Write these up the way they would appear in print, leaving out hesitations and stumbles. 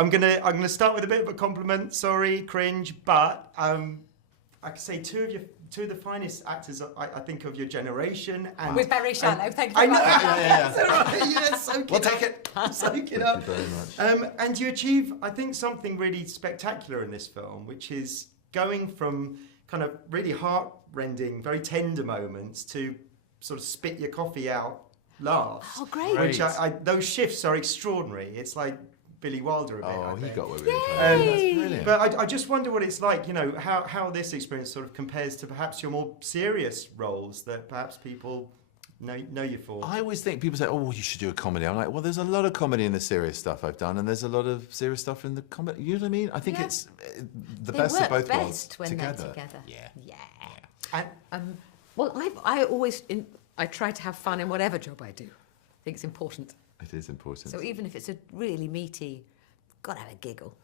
I'm gonna start with a bit of a compliment. Sorry, cringe, but I could say two of the finest actors I think of your generation. And we're very shallow. Thank you. I know. Yeah. Yeah, soak We'll it take up. it. Soak it up. Thank you very much. And you achieve, I think, something really spectacular in this film, which is going from kind of really heart-rending, very tender moments to sort of spit your coffee out laughs. Oh, great. Which those shifts are extraordinary. It's like Billy Wilder a bit. Oh, he got what we were Yay! That's brilliant. But I just wonder what it's like, how this experience sort of compares to perhaps your more serious roles that perhaps people know you for. I always think people say, "Oh, you should do a comedy." I'm like, well, there's a lot of comedy in the serious stuff I've done, and there's a lot of serious stuff in the comedy. You know what I mean? I think it's the best of both worlds when together. they're together. Yeah. And, Well, I always I try to have fun in whatever job I do. I think it's important. It is important. So even if it's a really meaty, got to have a giggle.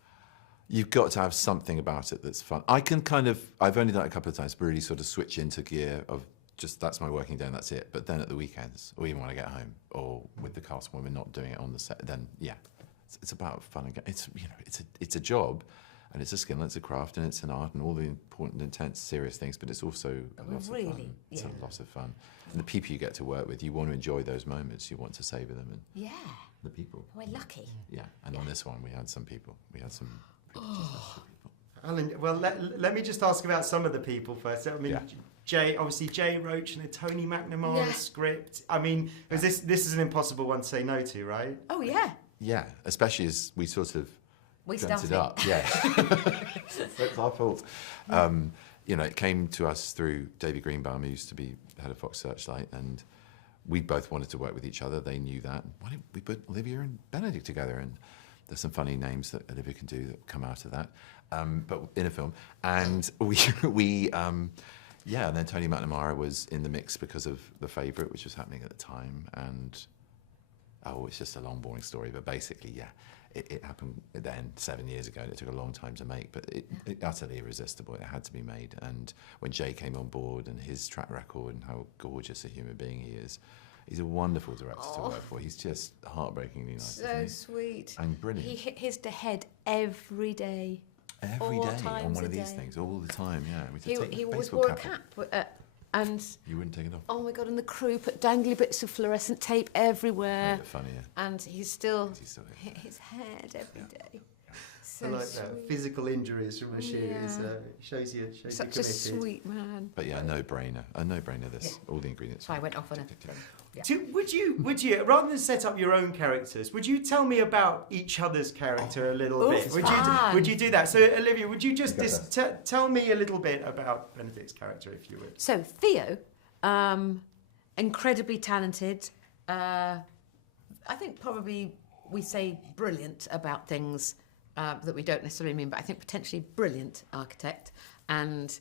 You've got to have something about it that's fun. I've only done it a couple of times, but really sort of switch into gear of just that's my working day and that's it. But then at the weekends, or even when I get home, or with the cast when we're not doing it on the set, then it's about fun and it's a job, and it's a skill, and it's a craft, and it's an art, and all the important, intense, serious things. But it's also a lot of fun. It's a lot of fun, and the people you get to work with, you want to enjoy those moments. You want to savor them, and the people. We're lucky. Yeah, and on this one we had some people. We had some pretty special people. Alan, well, let me just ask about some of the people first. I mean, Jay Roach and the Tony McNamara script. I mean, this is an impossible one to say no to, right? Oh, yeah. Yeah, especially as we sort of dreamt it up. Yeah, that's our fault. It came to us through David Greenbaum, who used to be head of Fox Searchlight, and we both wanted to work with each other. They knew that. Why didn't we put Olivia and Benedict together? And there's some funny names that Olivia can do that come out of that, but in a film. And and then Tony McNamara was in the mix because of The Favourite, which was happening at the time. And it's just a long, boring story, but basically, it happened then 7 years ago, and it took a long time to make, but it utterly irresistible. It had to be made. And when Jay came on board and his track record and how gorgeous a human being he is, he's a wonderful director to work for. He's just heartbreakingly nice. So sweet. And brilliant. He hit his head every day. Every day on one of these things, all the time, He always wore a cap. And you wouldn't take it off. Oh my God! And the crew put dangly bits of fluorescent tape everywhere. Funny, yeah. And he's still hit his head every day. So I like sweet. that. Physical injuries from a shoot shows you Such committed. a sweet man. But a no-brainer. This, all the ingredients. So I went off on a... Would you, rather than set up your own characters, would you tell me about each other's character a little bit? Would you do that? So, Olivia, would you just tell me a little bit about Benedict's character, if you would? So, Theo, incredibly talented. I think probably we say brilliant about things that we don't necessarily mean, but I think potentially brilliant architect, and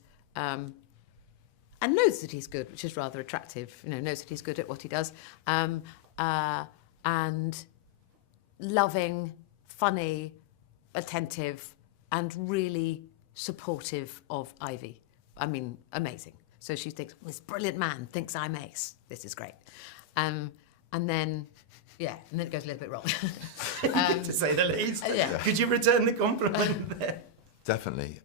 knows that he's good, which is rather attractive. Knows that he's good at what he does, and loving, funny, attentive, and really supportive of Ivy. I mean, amazing. So she thinks, this brilliant man thinks I'm ace. This is great. And then it goes a little bit wrong. To say the least. Yeah. Could you return the compliment there? Definitely.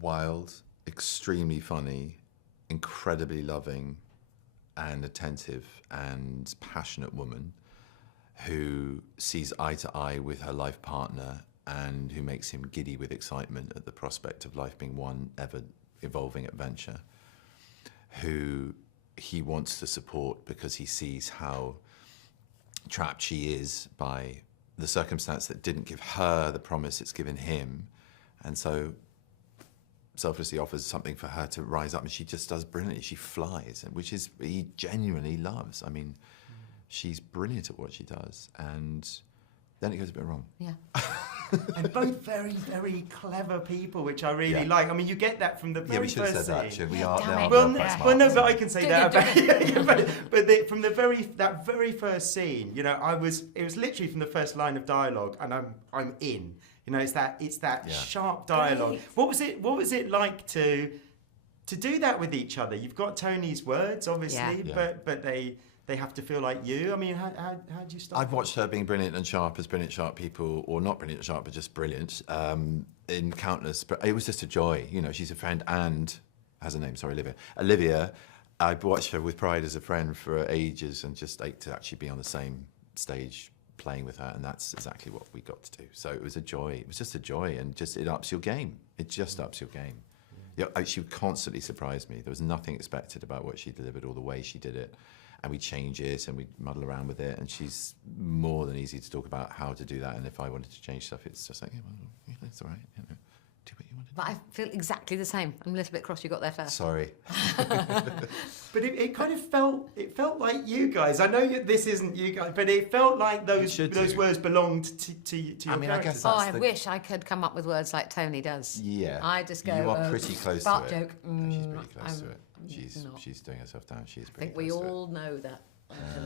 Wild, extremely funny, incredibly loving and attentive and passionate woman who sees eye to eye with her life partner and who makes him giddy with excitement at the prospect of life being one ever-evolving adventure, who he wants to support because he sees how trapped she is by the circumstance that didn't give her the promise it's given him, and so selflessly offers something for her to rise up, and she just does brilliantly. She flies, which is he genuinely loves. I mean, she's brilliant at what she does, and then it goes a bit wrong. Yeah. And both very, very clever people, which I really like. I mean, you get that from the very first scene. Yeah, we should have said that, should we? Well, no, but I can say that about from that very first scene, it was literally from the first line of dialogue, and I'm in. It's that sharp dialogue. What was it like to do that with each other? You've got Tony's words, obviously, but they they have to feel like you? I mean, how do you start? I've watched her being brilliant and sharp as brilliant, sharp people, or not brilliant, sharp, but just brilliant, in countless. But it was just a joy. You know, she's a friend and has a name. Sorry, Olivia. Olivia, I've watched her with pride as a friend for ages, and just like to actually be on the same stage playing with her, and that's exactly what we got to do. So it was a joy. It was just a joy, and just it ups your game. It just ups your game. Yeah, she constantly surprised me. There was nothing expected about what she delivered or the way she did it. And we change it and we muddle around with it. And she's more than easy to talk about how to do that. And if I wanted to change stuff, it's just like, yeah, well, it's all right. You know, do what you want to do. But I feel exactly the same. I'm a little bit cross you got there first. Sorry. But it kind of felt like you guys. I know this isn't you guys, but it felt like those words belonged to your I guess characters. I wish I could come up with words like Tony does. Yeah. I just go. You are pretty close to fart it. joke. She's pretty close to it. not. She's doing herself down. She's I pretty think we close to it. all know that.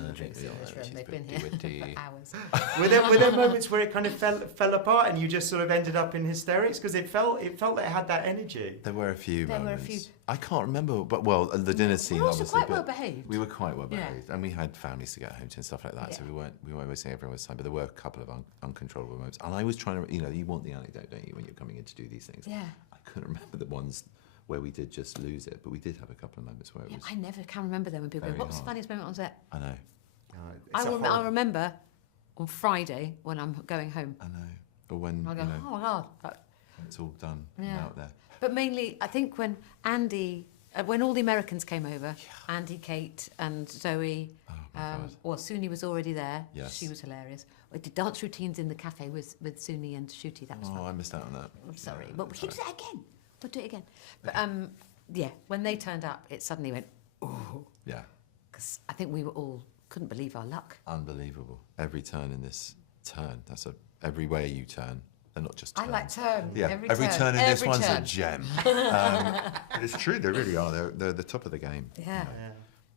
The drinks in this room. she's They've been pretty here witty. for hours. Were there moments where it kind of fell apart and you just sort of ended up in hysterics? Because it felt like it had that energy. There were a few There moments. were a few. I can't remember, but the dinner scene. We're also obviously, quite well but behaved. We were quite well Yeah. behaved, and we had families to get home to and stuff like that. So Yeah. we weren't wasting everyone's time. But there were a couple of uncontrollable moments, and I was trying to, you want the anecdote, don't you, when you're coming in to do these things? Yeah. I couldn't remember the ones where we did just lose it, but we did have a couple of moments where it was. I never can remember them when people go, very "What's the hard. funniest moment on set?" I know. I remember on Friday when I'm going home. I know. Or when I go, "Oh my God." it's all done Yeah. out there. But mainly, I think when Andy, when all the Americans came over, Andy, Kate, and Zoe, Suni was already there. Yes. She was hilarious. We did dance routines in the cafe with Suni and Ncuti. That was fun. I missed out on that. I'm sorry, Yeah, but we can do that again. We'll do it again. But when they turned up, it suddenly went, oh, Yeah. because I think we were all couldn't believe our luck. Unbelievable. Every turn in this turn. Every way you turn. They're not just turns. I like turn. Yeah, every turn in this one's a gem. It's true, they really are. They're the top of the game. Yeah.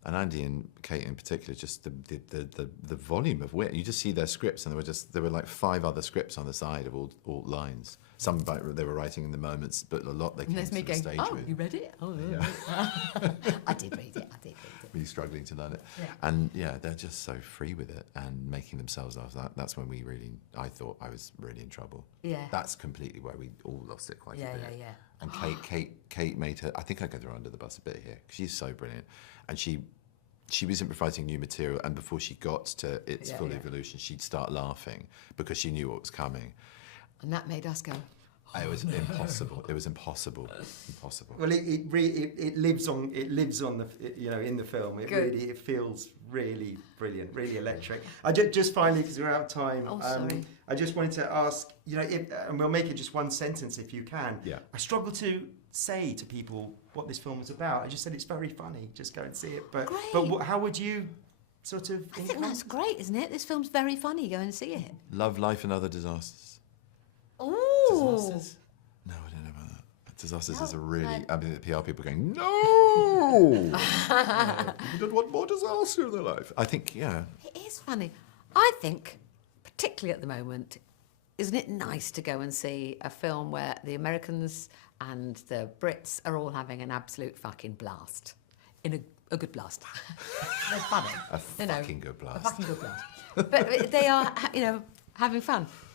And Andy and Kate in particular, just the volume of wit. You just see their scripts, and there were like 5 other scripts on the side of all lines. Some they were writing in the moments, but a lot they came And there's to me the going, stage "Oh, with. you read it? Oh, Yeah. I did read it. Really struggling to learn it. Yeah. And they're just so free with it and making themselves laugh. That's when I thought I was really in trouble. Yeah. That's completely where we all lost it quite a bit. Yeah. And Kate made her, I think I could throw her under the bus a bit here, because she's so brilliant. And she was improvising new material, and before she got to its full evolution, she'd start laughing because she knew what was coming. And that made us go, It was impossible. It was impossible. Well, it lives on the in the film. It feels really brilliant, really electric. I just finally, because we're out of time. Sorry. I just wanted to ask, and we'll make it just one sentence if you can. Yeah. I struggle to say to people what this film was about. I just said it's very funny. Just go and see it. But how would you sort of? I think that's great, isn't it? This film's very funny. Go and see it. Love, Life and Other Disasters. Ooh. Disasters? No, I don't know about that. Disasters is a really... I mean, the PR people are going, no! You don't want more disaster in their life. I think, yeah. It is funny. I think, particularly at the moment, isn't it nice to go and see a film where the Americans and the Brits are all having an absolute fucking blast? In a good blast. They're funny. A fucking good blast. A fucking good blast. But they are, having fun.